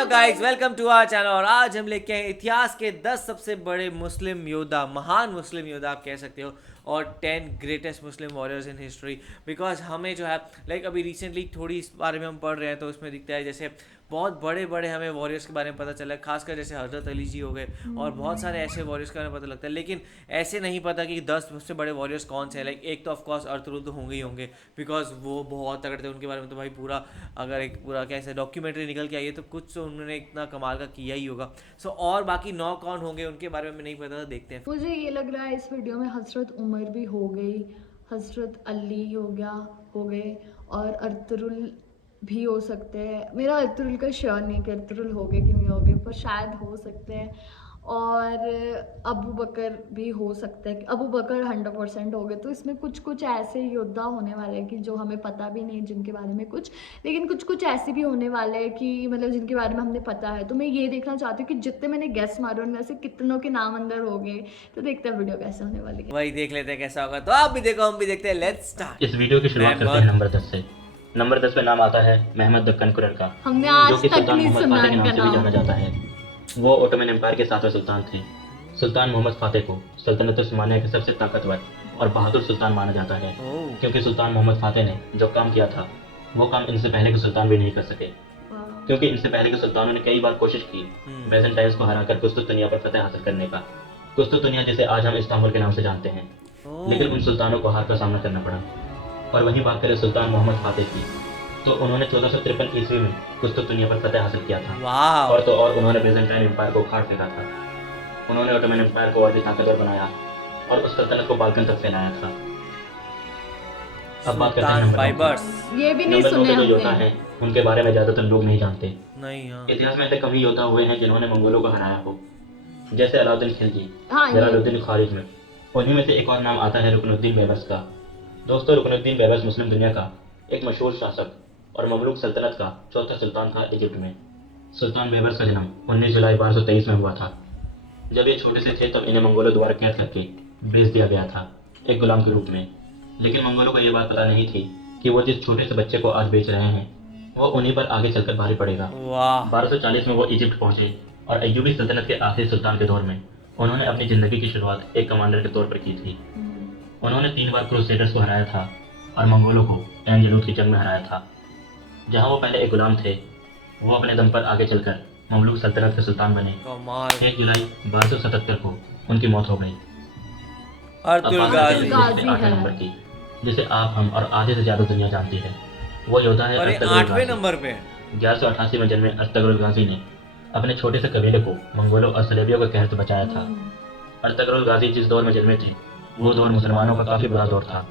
Hello guys, welcome to our channel. और आज हम लेके आए इतिहास के 10 सबसे बड़े मुस्लिम योद्धा, महान मुस्लिम योद्धा आप कह सकते हो, और 10 greatest Muslim warriors in history. Because हमें जो है अभी रिसेंटली थोड़ी इस बारे में हम पढ़ रहे हैं, तो उसमें दिखता है जैसे बहुत बड़े बड़े हमें वॉरियर्स के बारे में पता चला है, खासकर जैसे हज़रत अली जी हो गए, और बहुत सारे ऐसे वॉरियर्स के बारे में पता लगता है। लेकिन ऐसे नहीं पता कि 10 सबसे बड़े वॉरियर्स कौन से हैं। एक तो ऑफकोर्स अर्थरुल तो होंगे ही होंगे, बिकॉज वो बहुत तगड़े थे। उनके बारे में तो भाई पूरा, अगर एक पूरा कैसे डॉक्यूमेंट्री निकल के आई है, तो कुछ तो उन्होंने इतना कमाल का किया ही होगा। और बाकी 9 कौन होंगे उनके बारे में नहीं पता, तो देखते हैं। मुझे ये लग रहा है इस वीडियो में हजरत उमर भी हो गई, हजरत अली हो गए, और अर्तुरुल भी हो सकते हैं। मेरा अर्तुरुल का श्योर नहीं कि अर्तुरुल हो गए कि नहीं हो गए, पर शायद हो सकते हैं। और अबू बकर भी हो सकता है कि अबू बकर 100% हो गए। तो इसमें कुछ कुछ ऐसे योद्धा होने वाले हैं कि जो हमें पता भी नहीं जिनके बारे में कुछ, लेकिन कुछ कुछ ऐसे भी होने वाले हैं कि मतलब जिनके बारे में हमने पता है। तो मैं ये देखना चाहती हूँ कि जितने मैंने गेस मारे उनमें से कितनों के नाम अंदर हो गए। तो देखते हैं वीडियो कैसे होने वाली है। वही देख लेते हैं कैसा होगा। तो आप भी देखो, हम भी देखते हैं। Let's start. इस वीडियो की शुरुआत करते हैं नंबर 10 से। नंबर 10 पे नाम आता है महमद दक्कन कुरैन का, हमने जो आज कि तक सुल्तान नहीं मोहम्मद सुना फातेह के नाम इनका से भी जाना नाम। जाता है। वो ओटोमन एम्पायर के 7वें सुल्तान थे। सुल्तान मोहम्मद फातेह को सल्तनत उस्मानिया के सबसे ताकतवर और बहादुर सुल्तान माना जाता है, क्योंकि सुल्तान मोहम्मद फातेह ने जो काम किया था वो काम इनसे पहले के सुल्तान भी नहीं कर सके। क्योंकि इनसे पहले के सुल्तानों ने कई बार कोशिश की बैजेंटाइन्स को हराकर कुस्तुतनिया पर फतेह हासिल करने का, कुस्तुतनिया जिसे आज हम इस्तांबुल के नाम से जानते हैं। लेकिन उन सुल्तानों को हार का सामना करना पड़ा। और वहीं बात करें सुल्तान मोहम्मद फातेह की, तो उन्होंने 1453 ईस्वी में कुस्तुतनिया पर फतेह हासिल किया था। और तो और उन्होंने बैजेंटाइन एम्पायर को उखाड़ फेंका था। उन्होंने ओटोमन एम्पायर को और भी ताकतवर बनाया और उस सल्तनत को बाल्कन तक फैलाया था। अब बात करते हैं नंबर 9 ये भी की। नहीं नंबर 9 सुने के जो योद्धा हमने। हैं उनके बारे में ज्यादातर लोग नहीं जानते। नहीं। हाँ, इतिहास में ऐसे कम ही योद्धा हुए हैं जिन्होंने मंगोलों को हराया हो, जैसे अलाउद्दीन खिलजी, हाँ, जलालुद्दीन खारिज में। उन्हीं में से एक और नाम आता है रुकनुद्दीन बेबर्स का। दोस्तों, रुकनुद्दीन बेबर्स मुस्लिम दुनिया का एक मशहूर शासक और ममलूक सल्तनत का चौथा सुल्तान था इजिप्ट में। सुल्तान बेबर्स का जन्म 19 जुलाई 1223 में हुआ था। जब ये छोटे से थे तब इन्हें मंगोलों द्वारा कैद करके भेज दिया गया था, एक गुलाम के रूप में। लेकिन मंगोलों को ये बात पता नहीं थी कि वो जिस छोटे से बच्चे को आज बेच रहे हैं वो उन्हीं पर आगे चलकर भारी पड़ेगा। 1240 में वो इजिप्ट पहुंचे और अय्यूबी सल्तनत के आखिरी सुल्तान के दौर में उन्होंने अपनी जिंदगी की शुरुआत एक कमांडर के तौर पर की थी। उन्होंने 3 बार क्रूसेडर्स को हराया था और मंगोलों को टैन जलूद की जंग में हराया था। जहां वो पहले एक गुलाम थे, वो अपने दम पर आगे चलकर ममलूक सल्तनत के सुल्तान बने। 1 जुलाई 1277 को उनकी मौत हो गई। अर्तुगरुल गाजी। 8वें नंबर की, जिसे आप, हम और आधे से ज्यादा दुनिया जानती है, वो योद्धा है अर्तुगरुल 8वें नंबर पे 1188 में जन्मे अर्तुगरुल गाजी ने अपने छोटे से कबीले को मंगोलों और सलेबियों के कहर से बचाया था। अर्तुगरुल गाजी जिस दौर में जन्मे थे वो दौर मुसलमानों का काफी बुरा दौर था।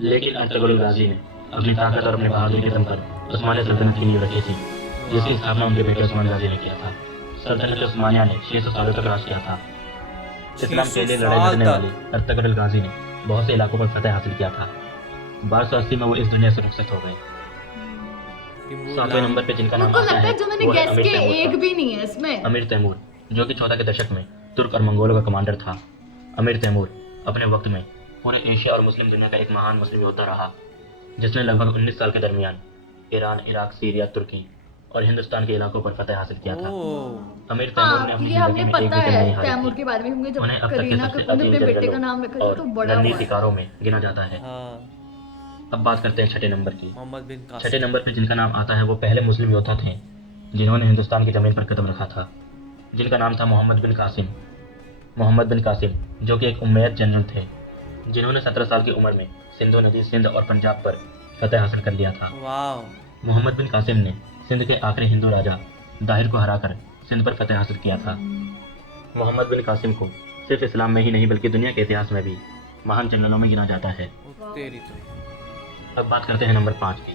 लेकिन अर्तुगरुल गाजी ने अपनी ताकत और अपने बहादुरी के दम पर उस्मानिया सल्तनत की नींव रखी थी, जिसकी स्थापना उनके बेटे उस्मान गाजी ने किया था। सल्तनत उस्मानिया ने 600 सालों तक राज किया था। इस्लाम के लिए लड़ाई लड़ने वाली अर्तुगरुल गाजी ने बहुत से इलाकों पर फतेह हासिल किया था। 1280 में वो इस दुनिया से रुखसत हो गए। 7वें नंबर पे जिनका नाम आता है जो मैंने वो है गेस अमीर के तैमूर एक का। भी नहीं है इसमें। अमीर तैमूर, जो कि 14 के दशक में तुर्क और मंगोलों का कमांडर था। अमीर तैमूर अपने वक्त में पूरे एशिया और मुस्लिम दुनिया का एक महान मुस्लिम योद्धा रहा, जिसने लगभग 19 साल के दरमियान ईरान, इराक, सीरिया, तुर्की और हिंदुस्तान के इलाकों पर फतेह हासिल किया था। अमीर तैमूर ने अपनी ये जिंदगी हमने में एक पता भी जंग नहीं है हारी तैमूर थी। के बारे में, क्योंकि उन्हें जब अब तक के करीना सबसे कपूर ने अजीम अपने बेटे का जनरलों नाम रखा था और तो बड़ा हुआ है। रणनीतिकारों में गिना जाता है। अब बात करते हैं 6ठे नंबर की। मोहम्मद बिन कासिम। 6ठे नंबर पे जिनका नाम आता है वो पहले मुस्लिम योद्धा थे जिन्होंने हिंदुस्तान की जमीन पर कदम रखा था, जिनका नाम था मोहम्मद बिन कासिम। मोहम्मद बिन कासिम, जो कि एक उम्मैयद जनरल थे, जिन्होंने 17 साल की उम्र में सिंधु नदी, सिंध और पंजाब पर फतेह हासिल कर लिया था। मोहम्मद बिन कासिम ने सिंध के आखिरी हिंदू राजा दाहिर को हराकर सिंध पर फतेह हासिल किया था। मोहम्मद बिन कासिम को सिर्फ इस्लाम में ही नहीं बल्कि दुनिया के इतिहास में भी महान जनरलों में गिना जाता है। अब बात करते हैं नंबर 5 की।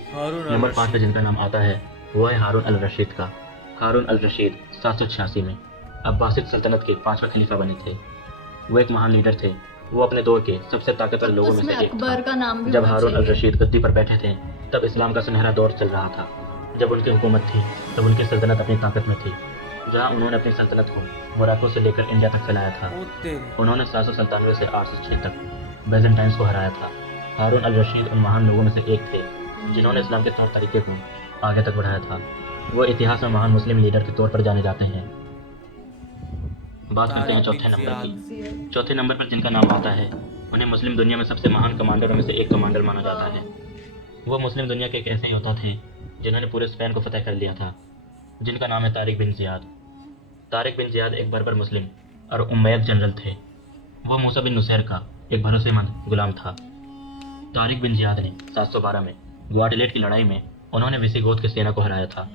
नंबर 5 पे जिनका नाम आता है वो है हारून अल रशीद का। हारून अल रशीद 786 में अब्बासिद सल्तनत के 5वें खलीफा बने थे। वो एक महान लीडर थे। वो अपने दौर के सबसे ताकतवर लोगों में से एक था। जब हारून अल रशीद गद्दी पर बैठे थे तब इस्लाम का सुनहरा दौर चल रहा था। जब उनकी हुकूमत थी तब उनकी सल्तनत अपनी ताकत में थी, जहां उन्होंने अपनी सल्तनत को मोरक्को से लेकर इंडिया तक फैलाया था। उन्होंने 797 से 806 तक बैजेंटाइन्स को हराया था। हारून अल रशीद उन महान लोगों में से एक थे जिन्होंने इस्लाम के तौर तरीके को आगे तक बढ़ाया था। वो इतिहास में महान मुस्लिम लीडर के तौर पर जाने जाते हैं। बात करते हैं तारिक चौथे बिन नंबर की। जियाद। चौथे नंबर पर जिनका नाम आता है उन्हें मुस्लिम दुनिया में सबसे महान कमांडरों में से एक कमांडर माना जाता है। वो मुस्लिम दुनिया के एक ऐसे योद्धा थे जिन्होंने पूरे स्पेन को फतह कर लिया था, जिनका नाम है तारिक बिन जियाद। तारिक बिन जियाद एक बर्बर मुस्लिम और उम्मयद जनरल थे। वो मूसा बिन नुसैर का एक भरोसेमंद गुलाम था। तारिक बिन जियाद ने 712 में ग्वाडेलेट की लड़ाई में उन्होंने विसिगोथ की सेना को हराया था।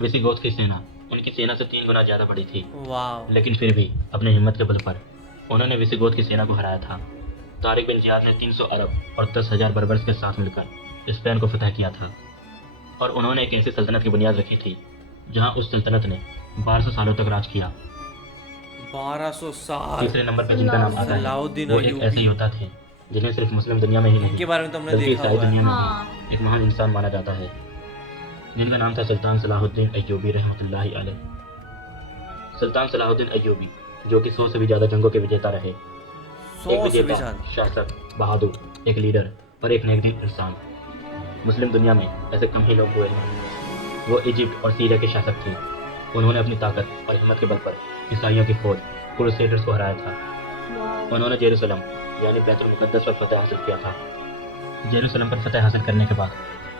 विसिगोथ की सेना उनकी सेना से 3 गुना ज़्यादा बड़ी थी, वाह। लेकिन फिर भी अपनी हिम्मत के बल पर उन्होंने विसिगोथ की सेना को हराया था। तारिक बिन जियाद ने 300 अरब और 10,000 बर्बर्स के साथ मिलकर स्पेन को फतह किया था और उन्होंने एक ऐसी सल्तनत की बुनियाद रखी थी जहां उस सल्तनत ने 1200 सालों तक राज किया। 1200 साल। तीसरे नंबर पर जिनका नाम आता है सलाउद्दीन वो एक अय्यूबी। ऐसे योद्धा थे जिन्हें सिर्फ मुस्लिम दुनिया में ही इनके नहीं बारे में तो हमने बल्कि देखा ईसाई हुआ है। दुनिया में हाँ। भी एक महान इंसान माना जाता है, जिनका नाम था सुल्तान सलाहुद्दीन अय्यूबी रहमतुल्लाहि अलैह। सुल्तान सलाहुद्दीन अय्यूबी जो कि 100 से भी ज़्यादा जंगों के विजेता रहे, 100 एक से भी विजेता, ज्यादा। शासक, बहादुर, एक लीडर और एक नेकदिल इंसान। मुस्लिम दुनिया में ऐसे कम ही लोग हुए हैं। वो इजिप्ट और सीरिया के शासक थे। उन्होंने अपनी ताकत और हिम्मत के बल पर ईसाइयों की फौज क्रूसेडर्स को हराया था। उन्होंने जेरूसलम यानी बैतुल मुकद्दस पर फतह हासिल किया था। जेरूसलम पर फतह हासिल करने के बाद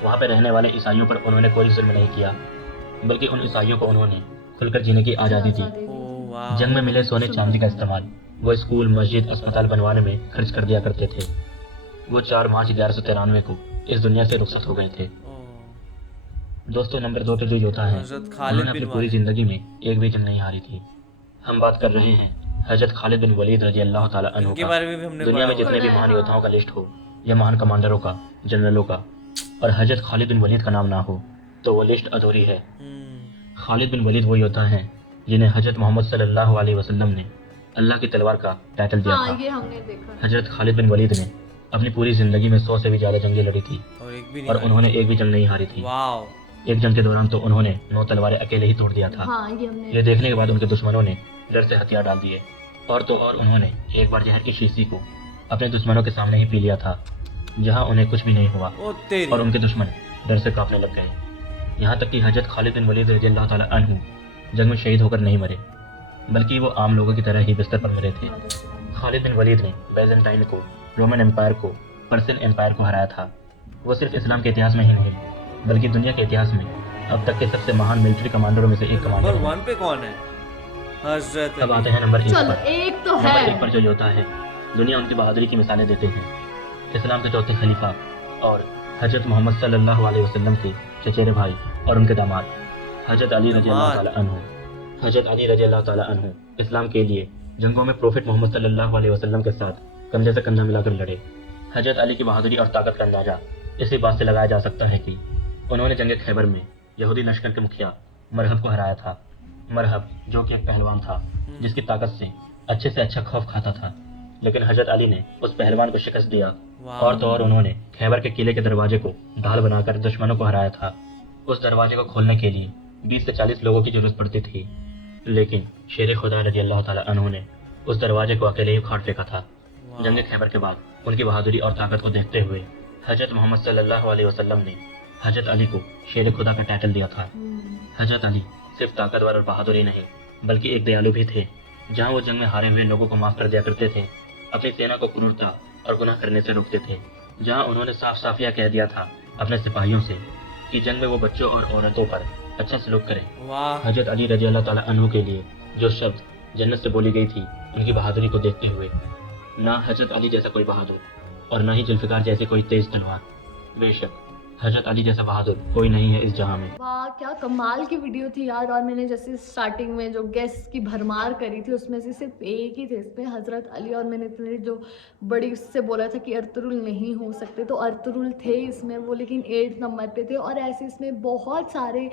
वहाँ पर रहने वाले ईसाइयों पर उन्होंने कोई जुल्म नहीं किया, बल्कि उन ईसाइयों को उन्होंने खुलकर जीने की आज़ादी दी। ओ वाह। जंग में मिले सोने चांदी का इस्तेमाल वो स्कूल, मस्जिद, अस्पताल बनवाने में खर्च कर दिया करते थे। वो 4 मार्च 1193 को इस दुनिया से रुखसत हो गए थे। ओ, दोस्तों, नंबर 2 पर जो योद्धा है हज़रत खालिद उन्होंने अपनी बिन पूरी वलीद। जिंदगी में एक भी जंग नहीं हारी थी। हम बात कर रहे हैं हजरत खालिद बिन वलीद रजी अल्लाह ताला अन्हु इनके का। बारे में भी हमने दुनिया में पढ़ा हुआ जितने है। भी महान योद्धाओं का लिस्ट हो या महान कमांडरों का, जनरलों का, और हजरत खालिद बिन वलीद का नाम ना हो तो वो लिस्ट अधूरी है। खालिद बिन वलीद वो योद्धा हैं जिन्हें हजरत मोहम्मद सल्लल्लाहु अलैहि वसल्लम ने अल्लाह की तलवार का टाइटल दिया हाँ, था। ये हमने देखा। हजरत खालिद बिन वलीद ने अपनी पूरी जिंदगी में 100 से भी ज्यादा जंगें लड़ी थी और एक भी और नहीं। उन्होंने एक भी जंग नहीं हारी थी। वाह। एक जंग के दौरान तो उन्होंने 9 तलवारें अकेले ही तोड़ दिया था। हाँ, ये हमने। ये देखने के बाद उनके दुश्मनों ने डर से हथियार डाल दिए और तो और उन्होंने एक बार जहर की शीशी को अपने दुश्मनों के सामने ही पी लिया था, जहां उन्हें कुछ भी नहीं हुआ ओ तेरी। और उनके दुश्मन डर से कांपने लग गए। यहाँ तक कि हजरत खालिद बिन वलीद रज़ी अल्लाह ताला अन्हु जंग में शहीद होकर नहीं मरे, बल्कि वो आम लोगों की तरह ही बिस्तर पर मरे थे। खालिद बिन वलीद ने बैजेंटाइन को, रोमन एम्पायर को, पर्शियन एम्पायर को हराया था। वो सिर्फ इस्लाम के इतिहास में ही नहीं बल्कि दुनिया के इतिहास में अब तक के सबसे महान मिलिट्री कमांडरों में से एक कमांडर नंबर है। 1 पे कौन है? हजरत अब अली। आते हैं नंबर 1 चलो, पर। एक तो नंबर है। 1 पर जो योद्धा है दुनिया उनकी बहादुरी की मिसालें देते हैं। इस्लाम के चौथे खलीफा और हजरत मोहम्मद सल्लल्लाहु अलैहि वसल्लम के चचेरे भाई और उनके दामाद हजरत अली रज़ी अल्लाह ताला अन्हु। हजरत अली रज़ी अल्लाह ताला अन्हु इस्लाम के लिए जंगों में प्रोफेट मोहम्मद सल्लल्लाहु अलैहि वसल्लम के साथ कंधे से कंधा मिलाकर लड़े। हजरत अली की बहादुरी और ताकत का अंदाजा इसी बात से लगाया जा सकता है कि उन्होंने जंग खैबर में यहूदी लश्कर के मुखिया मरहब को हराया था। मरहब जो कि एक पहलवान था जिसकी ताकत से अच्छा खौफ खाता था, लेकिन हजरत अली ने उस पहलवान को शिकस्त दिया और तो और उन्होंने खैबर के किले के दरवाजे को ढाल बनाकर दुश्मनों को हराया था। उस दरवाजे को खोलने के लिए 20 से 40 लोगों की जरूरत पड़ती थी, लेकिन शेर खुदा रज़ी अल्लाह ताला अन्हु ने उस दरवाजे को अकेले ही उखाड़ फेंका था। जंग खैबर के बाद उनकी बहादुरी और ताकत को देखते हुए हजरत मोहम्मद सल्लल्लाहु अलैहि वसल्लम ने हजरत अली को शेर खुदा का टाइटल दिया था। हजरत अली सिर्फ ताकतवर और बहादुर ही नहीं बल्कि एक दयालु भी थे। जहां वो जंग में हारे हुए लोगों को माफ कर दिया करते थे, अपनी सेना को क्रूरता और गुनाह करने से रोकते थे। जहां उन्होंने साफ साफ यह कह दिया था अपने सिपाहियों से कि जंग में वो बच्चों और औरतों पर अच्छा सलूक करें। वाह। हजरत अली रज़ी अल्लाह ताला अन्हु के लिए जो शब्द जन्नत से बोली गई थी उनकी बहादुरी को देखते हुए, ना हजरत अली जैसा कोई बहादुर और ना ही जुल्फिकार जैसी कोई तेज तलवार। बेशक हजरत अली जैसा बहादुर कोई नहीं है इस जहां में। वाह, क्या कमाल की वीडियो थी यार। और मैंने जैसे स्टार्टिंग में जो गेस्ट की भरमार करी थी उसमें से सिर्फ एक ही थे इसमें हजरत अली, और मैंने इतने जो बड़ी उससे बोला था कि अर्तुरुल नहीं हो सकते, तो अर्तुरुल थे इसमें वो, लेकिन 8 नंबर पे थे। और ऐसे इसमें बहुत सारे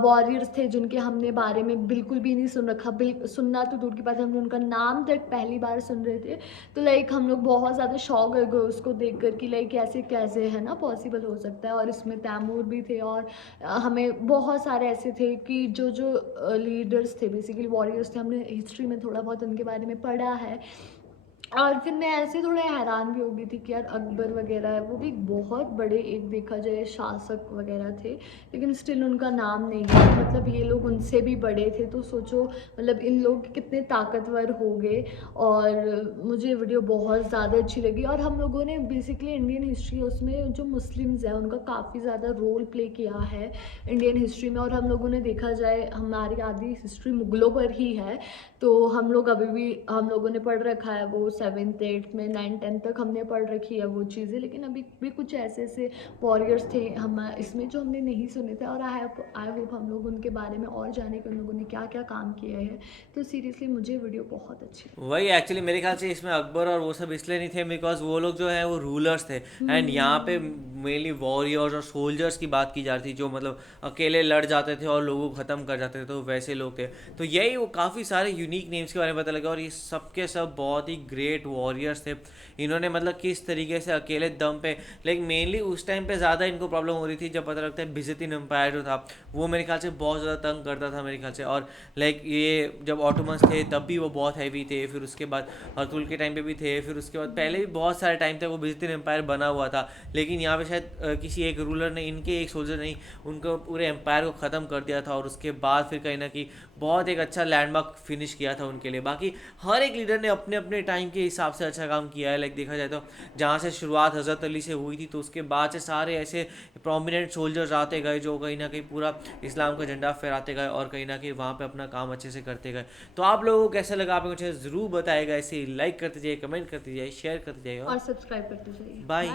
वॉरियर्स थे जिनके हमने बारे में बिल्कुल भी नहीं सुन रखा। सुनना तो दूर की बात है, हमने उनका नाम तक पहली बार सुन रहे थे। तो लाइक हम लोग बहुत ज़्यादा शॉक हो गए उसको देख कर कि लाइक ऐसे कैसे है ना पॉसिबल हो सकता है। और इसमें तैमूर भी थे और हमें बहुत सारे ऐसे थे कि जो लीडर्स थे, बेसिकली वॉरियर्स थे, हमने हिस्ट्री में थोड़ा बहुत उनके बारे में पढ़ा है। और फिर मैं ऐसे थोड़ा हैरान भी हो गई थी कि यार अकबर वगैरह है, वो भी बहुत बड़े एक देखा जाए शासक वगैरह थे, लेकिन स्टिल उनका नाम नहीं है। मतलब ये लोग उनसे भी बड़े थे, तो सोचो मतलब इन लोग कितने ताकतवर हो गए। और मुझे वीडियो बहुत ज़्यादा अच्छी लगी। और हम लोगों ने बेसिकली इंडियन हिस्ट्री, उसमें जो मुस्लिम्स हैं उनका काफ़ी ज़्यादा रोल प्ले किया है इंडियन हिस्ट्री में। और हम लोगों ने देखा जाए हमारी आधी हिस्ट्री मुगलों पर ही है, तो हम लोग अभी भी हम लोगों ने पढ़ रखा है वो 7th 8th में 9th 10th तक हमने पढ़ रखी है वो चीज़ें। लेकिन अभी भी कुछ ऐसे ऐसे वॉरियर्स थे हम इसमें जो हमने नहीं सुने थे, और आई होप हम लोग उनके बारे में और जाने कि उन लोगों ने क्या क्या काम किया है। तो सीरियसली मुझे वीडियो बहुत अच्छी लगी। वही एक्चुअली मेरे ख्याल से इसमें अकबर और वो सब इसलिए नहीं थे बिकॉज वो लोग जो है वो रूलर्स थे, एंड यहाँ पे मेनली वॉरियर्स और सोल्जर्स की बात की जा रही थी जो मतलब अकेले लड़ जाते थे और लोगों को ख़त्म कर जाते थे, तो वैसे लोग थे। तो यही वो काफ़ी सारे यूनिक नेम्स के बारे में पता लगा, और ये सब के सब बहुत ही ग्रेट वॉरियर्स थे। इन्होंने मतलब किस तरीके से अकेले दम पे, लाइक मेनली उस टाइम पे ज़्यादा इनको प्रॉब्लम हो रही थी जब पता लगता है बिज़ंतीन एम्पायर जो था वो मेरे ख्याल से बहुत ज़्यादा तंग करता था मेरे ख्याल से। और लाइक ये जब ऑटोमन्स थे तब भी वो बहुत हैवी थे, फिर उसके बाद अर्तुगरुल के टाइम पे भी थे, फिर उसके बाद पहले भी बहुत सारे टाइम तक वो बिज़ंतीन एम्पायर बना हुआ था। लेकिन यहाँ पे शायद किसी एक रूलर ने, इनके एक सोल्जर नहीं, उनको पूरे एम्पायर को ख़त्म कर दिया था, और उसके बाद फिर कहीं ना कहीं बहुत एक अच्छा लैंडमार्क फिनिश किया था उनके लिए। बाकी हर एक लीडर ने अपने अपने टाइम के हिसाब से अच्छा काम किया है। लाइक देखा जाए तो जहाँ से शुरुआत हज़रत अली से हुई थी, तो उसके बाद से सारे ऐसे प्रोमिनेंट सोल्जर्स आते गए जो कहीं ना कहीं पूरा इस्लाम का झंडा फहराते गए और कहीं ना कहीं वहाँ पे अपना काम अच्छे से करते गए। तो आप लोगों को कैसा लगा, आप मुझे ज़रूर बताएगा। ऐसे ही लाइक करते जाइए, कमेंट करते जाइए, शेयर करते जाइए, और और सब्सक्राइब करते जाइए। बाय।